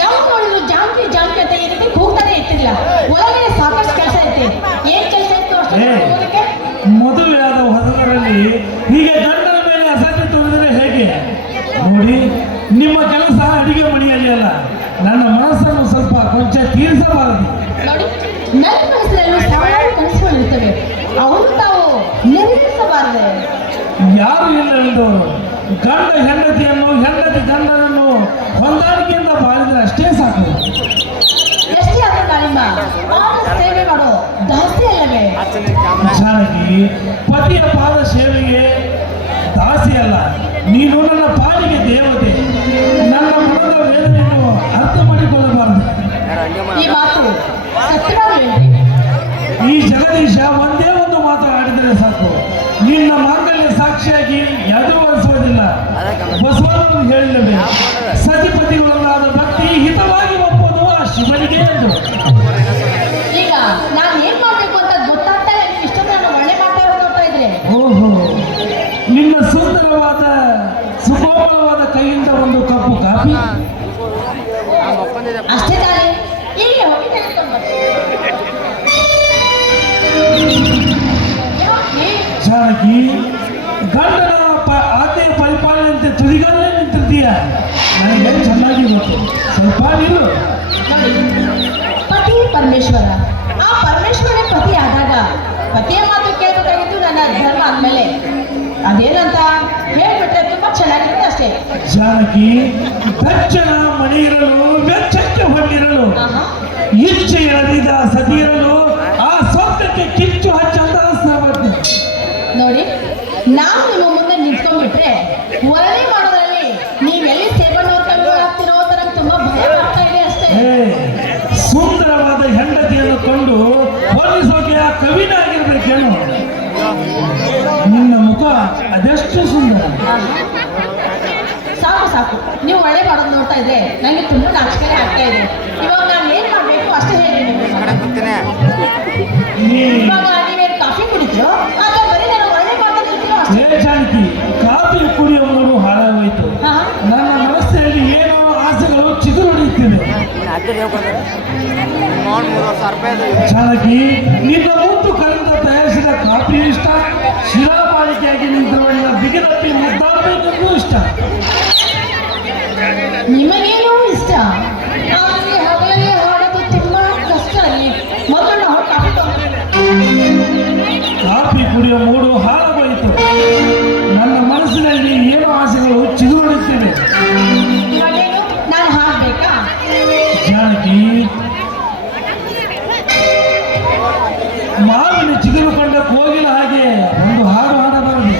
ಯಾವಾಗ ನೋಡಿದ್ರು ಜಾಂಕಿ ಜಾಂಕಿ ಅಂತ ಈ ರೀತಿ ಕೂಗ್ತಾನೆ ಇರ್ತಿಲ್ಲ. ಒಳಗಡೆ ಸಾಕಷ್ಟು ಕೆಲಸ ಐತೆ. ಏನ್ ಕೆಲಸ ಇತ್ತು ಅಷ್ಟೇ? ಮದುವೆಯಾದ ಹೊಸದರಲ್ಲಿ ಹೀಗೆ ಗಂಡನ ಮೇಲೆ ಅಸಡ್ಡೆ ತೋರಿದರೆ ಹೇಗೆ? ನೋಡಿ, ನಿಮ್ಮ ಕೆಲಸ ಅಡಿಗೆ ಮನೆಯಲ್ಲಿ ಅಲ್ಲ, ನನ್ನ ಮನಸ್ಸನ್ನು ಸ್ವಲ್ಪ ಕೊಂಚ ತೀರಿಸಬಾರದು. ನೋಡಿ, ನನ್ನ ಮನಸ್ಸಿನಲ್ಲಿ ಸಾವಿರಾರು ಕನಸುಗಳಿರ್ತವೆ, ಅವನು ತಾವು ನೆರವೇರಿಸಬಾರದೆ. ಯಾರು ಇಲ್ಲ ಎಂದವರು ಗಂಡ ಹೆಂಡತಿಯನ್ನು, ಹೆಂಡತಿ ಗಂಡನನ್ನು ಹೊಂದಾಣಿಕೆಯಿಂದ ಬಾಳಿದರೆ ಅಷ್ಟೇ ಸಾಕು. ಎಷ್ಟೇ ಆದ್ರೂ ನಿಮ್ಮ ಸೇವೆ ಮಾಡೋ ದಾಸಿ ಅಲ್ಲವೇ? ಜಾನಕಿ, ಪತಿಯ ಪಾದ ಸೇವೆಗೆ ದಾಸಿ ಅಲ್ಲ, ನೀನು ನನ್ನ ಪಾಲಿಗೆ ದೇವತೆ. ನನ್ನ ಮನದ ವೇದನೆಯನ್ನು ಅರ್ಥ ಮಾಡಿಕೊಳ್ಳಬಾರದು. ಈ ಮಾತು ಸತ್ಯವಾಗಲಿ. ಈ ಜಗದೀಶ ಒಂದೇ ಒಂದು ಮಾತು ಆಡಿದರೆ ಸಾಕು, ನಿನ್ನ ಮಾಂಗಲ್ಯ ಸಾಕ್ಷಿಯಾಗಿ ಯಾರೂ ವಹಿಸುವುದಿಲ್ಲ. ಬಸವನವರು ಹೇಳಿಲ್ಲವೇ, ಸತಿಪತಿಗಳನ್ನಾದ ಭಕ್ತಿ ಹಿತವಾಗಿ ಒಪ್ಪುವುದು ಆ ಶಿವನಿಗೆ ಎಂದು. ಈಗ ನಾನು ಏನ್ ಮಾಡ್ಬೇಕು ಅಂತ ಗೊತ್ತಾಗ್ತಾ ಇಲ್ಲ. ಇಷ್ಟೊಂದು ನಾನು ಒಳ್ಳೆ ಮಾತಾಡ್ತಾ ಇದ್ರೆ ಓಹೋ, ನಿನ್ನ ಸುಂದರವಾದ ಸುಕೋಮಲವಾದ ಕೈಯಿಂದ ಒಂದು ಕಪ್ಪು ಕಾಫಿ ಅಷ್ಟೇ ತಾನೇ. ಹೀಗೆ ಹೋಗಿ ಜಾನಕಿ, ಗಂಡನ ಆಜ್ಞೆ ಪರಿಪಾಲನೆಯಂತೆ ತುದಿಗಾಲೇ ನಿಂತಿರ್ತೀಯ. ನನಗೆ ಚೆನ್ನಾಗಿ ಗೊತ್ತು, ಸ್ವಲ್ಪ ನೀರು. ಪತಿ ಪರಮೇಶ್ವರ, ಆ ಪರಮೇಶ್ವರನೇ ಪತಿ ಆದಾಗ ಪತಿಯ ಮಾತು ಕೇಳಬೇಕಾಗಿತ್ತು ನನ್ನ ಧರ್ಮ ಆದ್ಮೇಲೆ. ಅದೇನಂತ ಹೇಳ್ಬಿಟ್ರೆ ತುಂಬಾ ಚೆನ್ನಾಗಿರುತ್ತೆ ಅಷ್ಟೇ. ಜಾನಕಿ, ಬೆಚ್ಚನ ಮಣಿ ಇರಲು, ಬೆಚ್ಚಕ್ಕೆ ಹೊಂದಿರಲು, ಇಚ್ಛೆ ಎಳೆದಿದ್ದ ಸತಿ ಇರಲು, ಆ ಸ್ವರ್ಗಕ್ಕೆ ಕಿಚ್ಚು ಹಚ್ಚಂತ ಬರ್ತದೆ. ನೋಡಿ, ನಾವು ನಿಮ್ಮ ಮುಂದೆ ನಿಂತ್ಕೊಂಡ್ಬಿಟ್ರೆ ವರದಿ ಮಾಡೋದ್ರಲ್ಲಿ ನೀವೆಲ್ಲಿ ಸೇಬಣ್ಣು ಆಗ್ತಿರೋ ತರ ತುಂಬಾ ಭಯ ಆಗ್ತಾ ಇದೆ ಅಷ್ಟೇ. ಸುಂದರವಾದ ಹೆಂಡತಿಯನ್ನು ಕೊಂಡು ವರ್ಣಿಸೋಕೆ ಆ ಕವಿನ ಆಗಿರ್ಬೇಕೇನು? ನಿನ್ನ ಮುಖ ಅದೆಷ್ಟು ಸುಂದರ. ಸಾಕು ಸಾಕು, ನೀವು ಒಳ್ಳೆ ಮಾಡೋದು ನೋಡ್ತಾ ಇದ್ರೆ ನನಗೆ ತುಂಬಾ ನಾಚಿಕೆ ಆಗ್ತಾ ಇದೆ. ಇವಾಗ ನಾನು ಏನ್ ಮಾಡ್ಬೇಕು ಅಷ್ಟೇ ಹೇಳಿ. ಇವಾಗ ನೀವೇನು ಕಾಫಿ ಕುಡಿದ್ರು ಅಥವಾ ಬರೀ ನಾನು ಒಳ್ಳೆ ಮಾತಾಡ್ತಿರೋ ಅಷ್ಟೇ? ಜಾನಕಿ, ಕಾಫಿ ಕುಡಿಯೋ ಮೂರು ಹಾಳಾಗೋಯ್ತು. ನನ್ನ ಮನಸ್ಸಿನಲ್ಲಿ ಏನೋ ಆಸೆಗಳು ಚಿಗುರು ಹೊಡೆಯುತ್ತಿದೆ. ಜಾನಕಿ, ನಿನ್ನ ಮುದ್ದು ಕಲಿಂದ ತಯಾರಿಸಿದ ಕಾಫಿ ಇಷ್ಟ, ಶಿಲಾಪಾಲಿಕೆಯಾಗಿ ನಿಂತಿರುವ ನಿನ್ನ ಬಿಗಿದಪ್ಪಿ ಮುದ್ದಾಡಬೇಕೆಂದು ಇಷ್ಟ. ನಿಮಗೇನೋ ಇಷ್ಟ, ಆದರೆ ಹಗಲೇ ಹಾಡೋದು ತುಂಬಾ ಕಷ್ಟ. ಅಲ್ಲಿ ಮೊದಲು ನಾವು ಕಾಫಿ ಕುಡಿಯೋ ಮೂಡು ಹಾಳಾಗೋಯಿತು. ನನ್ನ ಮನಸ್ಸಿನಲ್ಲಿ ಏನೋ ಆಸೆಗಳು ಚಿಗುರು ಹೊಡೆಯುತ್ತಿವೆ. ಇವಾಗೇನು ನಾನು ಹಾಡ್ಬೇಕಾ? ಜಾನಕಿ, ಮಾವಿನ ಚಿಗುರುಕೊಂಡ ಕೋಗಿಲ ಹಾಗೆ ಒಂದು ಹಾಡು ಹಾಡಬಾರದು.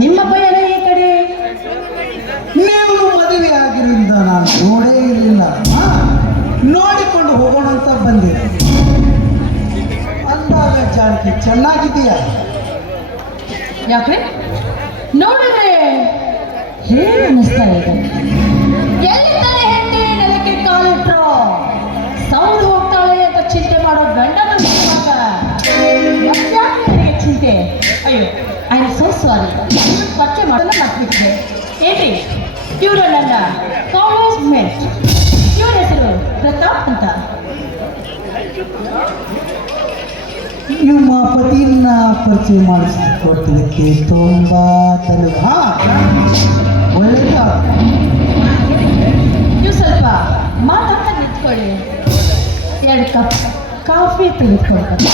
ನಿಮ್ಮ ಪಯಣ ಈ ಕಡೆ ನೀವು ಮದುವೆ ಆಗಿರಿಂದ ನಾನು ನೋಡೇ ಇರಲಿಲ್ಲ. ನೋಡಿಕೊಂಡು ಹೋಗೋಣ ಅಂತ ಬಂದಿದೆ. ಅಂದಾಗ ಜಾನಕಿ ಚೆನ್ನಾಗಿದೆಯಾ? ಯಾಕ್ರೆ ನೋಡಿದ್ರೆ ಹೇಗೆ ಅನಿಸ್ತಾ ಇದೆ? ಎಲ್ಲಿ ತಾನೇ ಹೆಂಡತಿ ನೆಲಕ್ಕೆ ಕಾಲಿಟ್ರು ಸೌದು ಹೋಗ್ತಾಳೆ ಅಂತ ಚಿಂತೆ ಮಾಡೋ ಗಂಡನ ನನಗೆ ಚಿಂತೆ. ಅಯ್ಯೋ ಐ ಆಮ್ ಸೋ ಸಾರಿ, ಪರಿಚಯ ಮಾಡಲು ಮರ್ತಿದ್ದೆ. ಏನ್ರಿ ಇವರು ನನ್ನ ಕಾಲೇಜ್ ಮೇಟ್, ಇವ್ರ ಹೆಸರು ಪ್ರತಾಪ್ ಅಂತ. ನಿಮ್ಮ ಪತಿಯನ್ನ ಪರಿಚಯ ಮಾಡಿಸಿಕೊಟ್ಟಿದ್ದಕ್ಕೆ ತುಂಬಾ ಒಳ್ಳೆಯ. ನೀವು ಸ್ವಲ್ಪ ಮಾತಾಡ್ತಾ ನಿಂತ್ಕೊಳ್ಳಿ, 2 ಕಪ್ ಕಾಫಿ ತೆಗೆದುಕೊಳ್ತಾರೆ.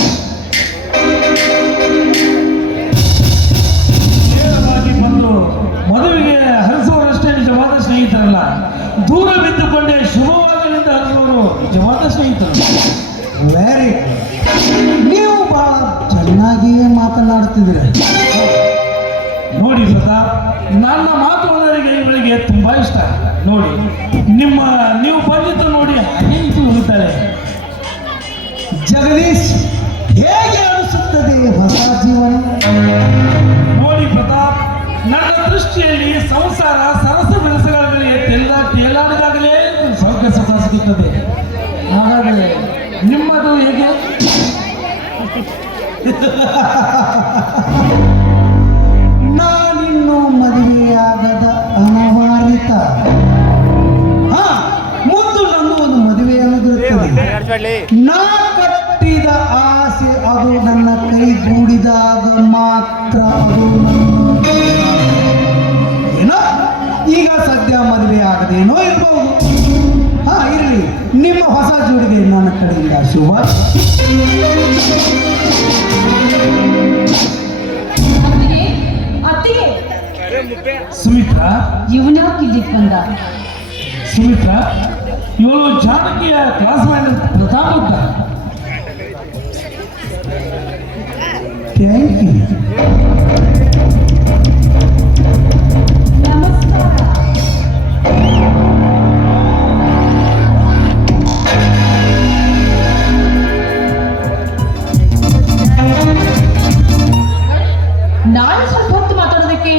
ನೇರವಾಗಿ ಬಂದು ಮದುವೆಗೆ ಹರಿಸುವರಷ್ಟೇ ನಿಜವಾದ ಸ್ನೇಹಿತರಲ್ಲ, ದೂರ ಬಿದ್ದುಕೊಂಡೇ ಶುಭವಾಗಲಿಂದ ಹರಿಸುವರು ನಿಜವಾದ ಸ್ನೇಹಿತರು. ವೆರಿ ಗುಡ್, ನೀವು ಬಹಳ ಚೆನ್ನಾಗಿಯೇ ಮಾತನಾಡ್ತಿದ್ದೀರಿ. ನೋಡಿ ಪ್ರತಾಪ್, ನನ್ನ ಮಾತು ಅವರಿಗೆ ಇವಳಿಗೆ ತುಂಬಾ ಇಷ್ಟ. ನೋಡಿ ನೀವು ಬಂದಿದ್ದು ನೋಡಿ ಹಾಗೆ ಇದು ಹೋಗುತ್ತಾಳೆ. ಜಗದೀಶ್, ಹೇಗೆ ಅನಿಸುತ್ತದೆ ಹೊಸ ಜೀವನ? ನೋಡಿ ಪ್ರತಾಪ್, ನನ್ನ ದೃಷ್ಟಿಯಲ್ಲಿ ಸಂಸಾರ ಸರಸ ಬೆಳೆಸಗಾಗಲೇ ತೇಲಾಡಿದಾಗಲೇ ಸೌಖ್ಯ ಸುಖ ಸಿಗುತ್ತದೆ. ಹಾಗಾದರೆ ನಿಮ್ಮದು ಹೇಗೆ? ನಾನಿನ್ನು ಮದುವೆಯಾಗದ ಅನವಾರಿತ. ಮುಂದೆ ನನ್ನ ಒಂದು ಮದುವೆ ಅನ್ನೋದಿರುತ್ತದೆ. ನಾ ಕಟ್ಟಿದ ಆಸೆ ಅದು ನನ್ನ ಕೈಗೂಡಿದಾಗ ಮಾತ್ರ ಅದು ಏನೋ ಈಗ ಸದ್ಯ ಮದುವೆ ಆಗದೇನೋ ಇರ್ಬೋದು. ಇರಲಿ, ನಿಮ್ಮ ಹೊಸ ಜೋಡಿಗೆ ನನ್ನ ಕಡೆಯಿಂದ ಶುಭ. ಅವರಿಗೆ ಇವನ್ಯಾಕೆ ಇಲ್ಲಿಗೆ ಬಂದ? ಸುಮಿತ್ರಾ, ಇವಳು ಜಾನಕಿಯ ಕ್ಲಾಸ್ಮೇಟ್ ಪ್ರತಾಪ್ ಅಂತ. Thank you. ನಮಸ್ಕಾರ. ನಾನು ಸ್ವಲ್ಪ ಹೊತ್ತು ಮಾತಾಡೋದಕ್ಕೆ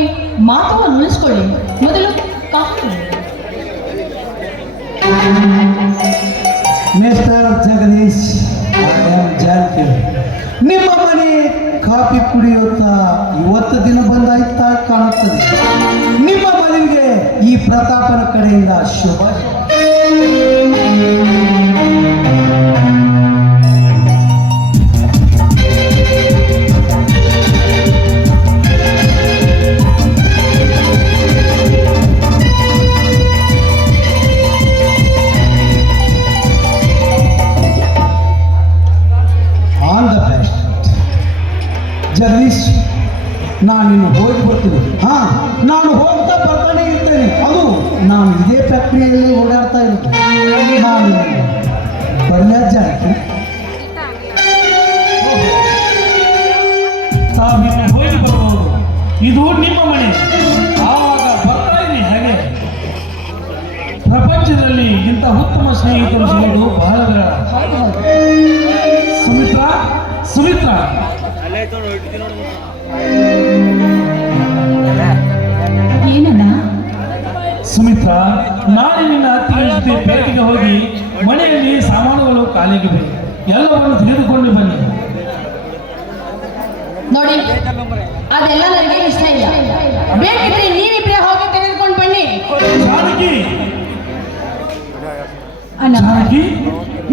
ಮಾತನ್ನು ಉಳಿಸ್ಕೊಳ್ಳಿ. ಮೊದಲು coffee. Mister Jagadish, I am Janaki. ನಿಮ್ಮ ಮನೆ ಕಾಫಿ ಕುಡಿಯುತ್ತಾ ಇವತ್ತು ದಿನ ಬಂದಾಯ್ತ ಕಾಣುತ್ತದೆ. ನಿಮ್ಮ ಮನೆಗೆ ಈ ಪ್ರತಾಪನ ಕಡೆಯಿಂದ ಶುಭ. All the best Jagadish. ನಾನು ಇನ್ನು ಹೋಗಿ ಬರ್ತೀನಿ. ನಾನು ಹೋಗ್ತಾ ಬರ್ತಾನೆ ಇರ್ತೇನೆ. ಅದು ನಾನು ಇದೇ ಫ್ಯಾಕ್ಟ್ರಿಯಲ್ಲಿ ಓಡಾಡ್ತಾ ಇರುತ್ತೆ. ನಾನು ಬರ್ಲಾ ಜಾನಕಿ? ತಾವಿನ್ನು ಹೋಗಿ ಬರಬಹುದು. ಇದು ನಿಮ್ಮ ಮನೆ. ಆವಾಗ ಬರ್ತಾ ಇರಿ. ಹೇಗೆ ಪ್ರಪಂಚದಲ್ಲಿ ಇಂಥ ಉತ್ತಮ ಸ್ನೇಹಿತರು ಸಿಗುವುದು ಬಹಳ ವಿರಳ. ಸುಮಿತ್ರಾ, ಸುಮಿತ್ರಾ, ಏನಣ್ಣ? ಸುಮಿತ್ರಾ, ನಾನು ನಿನ್ನ ಅತ್ತಿಗೆ ಜೊತೆ ಪೇಟೆಗೆ ಹೋಗಿ ಮನೆಯಲ್ಲಿ ಸಾಮಾನುಗಳು ಖಾಲಿಗಿವೆ. ಎಲ್ಲವನ್ನು ತೆಗೆದುಕೊಂಡು ಬನ್ನಿ. ನೋಡಿ, ಅದೆಲ್ಲ ನನಗೆ ಇಷ್ಟ ಇಲ್ಲ. ಬೇಕಿದ್ರೆ ನೀವಿಬ್ರೆ ಹೋಗಿ ತೆಗೆದುಕೊಂಡು ಬನ್ನಿ. ಜಾನಕಿ, ಅಣ್ಣ, ಜಾನಕಿ,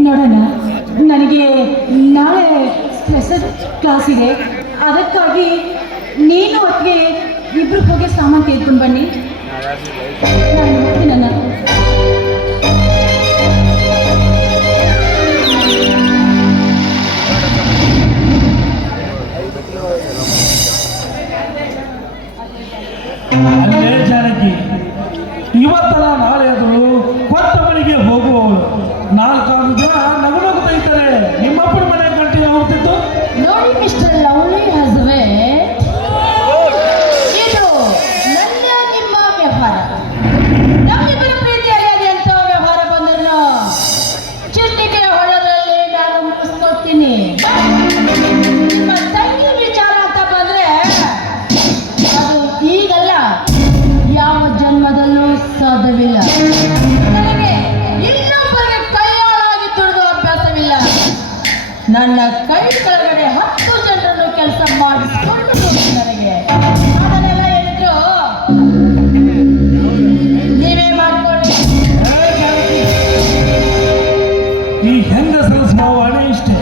ನೋಡೋಣ, ನನಗೆ ನಾಳೆ ಸ್ಪೆಷಲ್ ಕ್ಲಾಸ್ ಇದೆ. ಅದಕ್ಕಾಗಿ ನೀನು ಅದಕ್ಕೆ ಇಬ್ರು ಹೋಗಿ ಸಾಮಾನು ತೆಗೆದುಕೊಂಡು ಬನ್ನಿ. ನಾನು ಹೋಗ್ತೀನಣ್ಣ. ಅಲ್ಲೇ ಜಾನಕಿ, ಇವತ್ತಲ್ಲ ನಾಳೆ ಆದರೂ ಕೊತ್ತ ಮನೆಗೆ ಹೋಗುವವಳು 4 ದಿನ ನಗುನಗುತ್ತಾ ಇದ್ದಾರೆ. ನಿಮ್ಮಪ್ಪನ ಮನೆ ಗಂಟೆ ಹೋಗ್ತಿತ್ತು. ನೋಡಿ ಮಿಸ್ಟರ್ ಲವ್ಲಿ ಹಸ್ಬೆಂಡ್, ಇದು ನನ್ನ ನಿಮ್ಮ ವ್ಯವಹಾರ. ನಮ್ಮಿಬ್ಬರ ಪ್ರೀತಿಯಾಗಿ ಅದೆಂತ ವ್ಯವಹಾರ ಬಂದರೂ ಚಿಟ್ಟಿಗೆ ಹೊಳದಲ್ಲಿ ನಾನು ಮುಗಿಸ್ಕೊಳ್ತೀನಿ. ನಿಮ್ಮ ತಂಗಿ ವಿಚಾರ ಅಂತ ಬಂದ್ರೆ ಅದು ಈಗಲ್ಲ, ಯಾವ ಜನ್ಮದಲ್ಲೂ ಸಾಧ್ಯವಿಲ್ಲ. ನನಗೆ ಇನ್ನೊಬ್ಬರಿಗೆ ಕೈಯಾಳಾಗಿ ದುಡಿದು ಅಭ್ಯಾಸವಿಲ್ಲ. ನನ್ನ ಕೈ ಕೆಳಗಡೆ 10 ಜನರನ್ನು ಕೆಲಸ ಮಾಡಿಸ್ಕೊಂಡು ನನಗೆ ಅದನ್ನೆಲ್ಲ ಹೇಳಿದ್ರು ನೀವೇ ಮಾಡ್ಕೊಳ್ಳಿ. ಈ ಹೆಂಗಸರ ಸ್ವಭಾವನೆ ಇಷ್ಟೇ.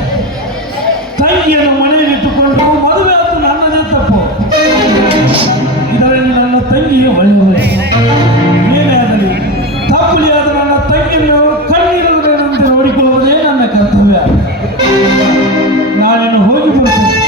ತಂಗಿಯನ್ನು ಮನೆಯಲ್ಲಿ ಇಟ್ಟುಕೊಂಡು ಮದುವೆ ಆದ್ದು ನನ್ನದೇ ತಪ್ಪು. ಇದರಲ್ಲಿ ನನ್ನ ತಂಗಿ ಒಳ್ಳೆಯವಳೆ. ಏನೇ ಆಗಲಿ, ತಪ್ಪುಲಿಯಾದ ನನ್ನ ತಂಗಿಯನ್ನು ಕಣ್ಣೀರಿನಂತೆ ನೋಡಿಕೊಳ್ಳುವುದೇ ನನ್ನ ಕರ್ತವ್ಯ. ನಾನೇನು ಹೋಗಿ ಬರ್ತೇನೆ.